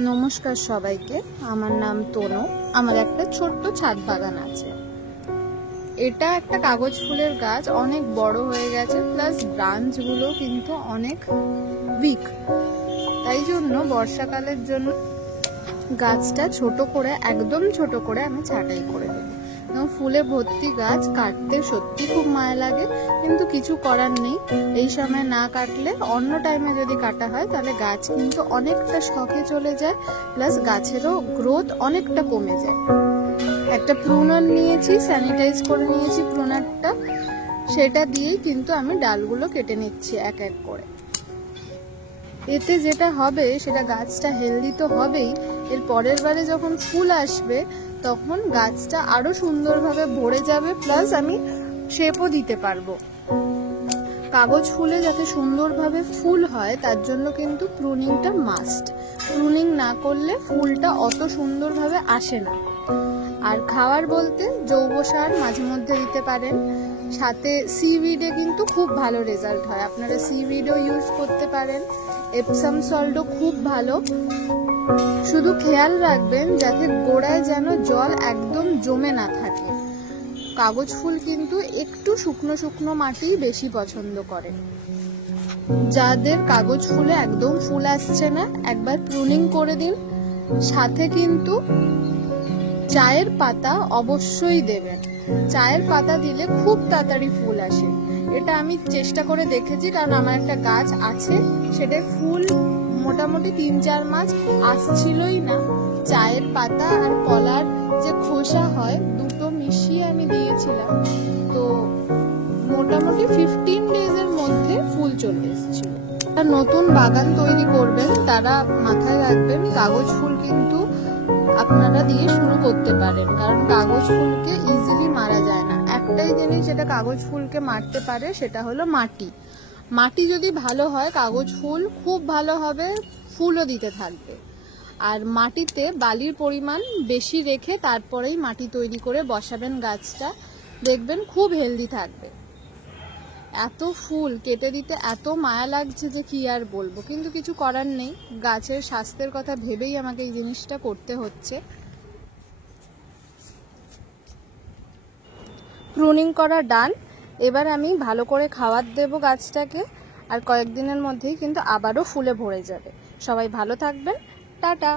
নমস্কার সবাইকে। আমার নাম তনু। আমার একটা ছোট্ট ছাদ বাগান আছে। এটা একটা কাগজ ফুলের গাছ, অনেক বড় হয়ে গেছে, প্লাস ব্রাঞ্চগুলো কিন্তু অনেক উইক। তাই জন্য বর্ষাকালের জন্য গাছটা ছোট করে, একদম ছোট করে আমি ছাঁটাই করে দেবো। এবং ফুলে ভর্তি গাছ কাটতে সত্যি খুব মায়া লাগে, কিন্তু কিছু করার নেই। এই সময় না কাটলে অন্য টাইমে যদি কাটা হয় তাহলে গাছ কিন্তু অনেকটা শখে চলে যায়, প্লাস গাছেরও গ্রোথ অনেকটা কমে যায়। একটা প্রুনার নিয়েছি, স্যানিটাইজ করে নিয়েছি প্রুনারটা, সেটা দিয়েই কিন্তু আমি ডালগুলো কেটে নিচ্ছি এক এক করে। এতে যেটা হবে সেটা গাছটা হেলদি তো হবেই, এর পরের বারে যখন ফুল আসবে তখন গাছটা আরো সুন্দরভাবে ভরে যাবে, প্লাস আমি শেপও দিতে পারবো। কাগজ ফুলে যাতে সুন্দরভাবে ফুল হয় তার জন্য কিন্তু প্রুনিংটা মাস্ট। প্রুনিং না করলে ফুলটা অত সুন্দরভাবে আসে না। আর খাওয়ার বলতে জৈব সার মাঝে মধ্যে দিতে পারেন, সাথে সিউইডে কিন্তু খুব ভালো রেজাল্ট হয়। আপনারা সিউইডও ইউজ করতে পারেন, এপসাম সল্টও খুব ভালো। শুধু খেয়াল রাখবেন যাতে গোড়ায় যেন জল একদম জমে না থাকে। কাগজ ফুল কিন্তু একটু শুকনো শুকনো মাটি বেশি পছন্দ করে। যাদের কাগজ ফুলে একদম ফুল আসছে না, একবার প্রুনিং করে দিন। সাথে কিন্তু চায়ের পাতা অবশ্যই দেবেন। চায়ের পাতা দিলে খুব তাড়াতাড়ি ফুল আসে। এটা আমি চেষ্টা করে দেখেছি, কারণ আমার একটা গাছ আছে, সেটা ফুল মোটামুটি 3-4 মাস আসছিলই না। চায়ের পাতা আর কলার যে খোসা হয় দুটো মিশিয়ে আমি দিয়েছিলাম, তো মোটামুটি 15 ডেজের মধ্যে ফুল চলে এসেছিল। নতুন বাগান তৈরি করবেন তারা মাথায় রাখবেন কাগজ ফুল কিন্তু আপনারা দিয়ে শুরু করতে পারেন, কারণ কাগজ ফুলকে ইজিলি মারা যায় না। একটাই জিনিস যেটা কাগজ ফুলকে মারতে পারে সেটা হলো মাটি। মাটি যদি ভালো হয় কাগজ ফুল খুব ভালো হবে, ফুলও দিতে থাকবে। আর মাটিতে বালির পরিমাণ বেশি রেখে তারপরেই মাটি তৈরি করে বসাবেন গাছটা, দেখবেন খুব হেলদি থাকবে। এত ফুল কেটে দিতে এত মায়া লাগছে যে কি আর বলবো, কিন্তু কিছু করার নেই। গাছের স্বাস্থ্যের কথা ভেবেই আমাকে এই জিনিসটা করতে হচ্ছে। প্রুনিং করা ডান। এবার আমি ভালো করে খাবার দেব গাছটাকে, আর কয়েকদিনের মধ্যেই কিন্তু আবারও ফুলে ভরে যাবে। সবাই ভালো থাকবেন, টাটা।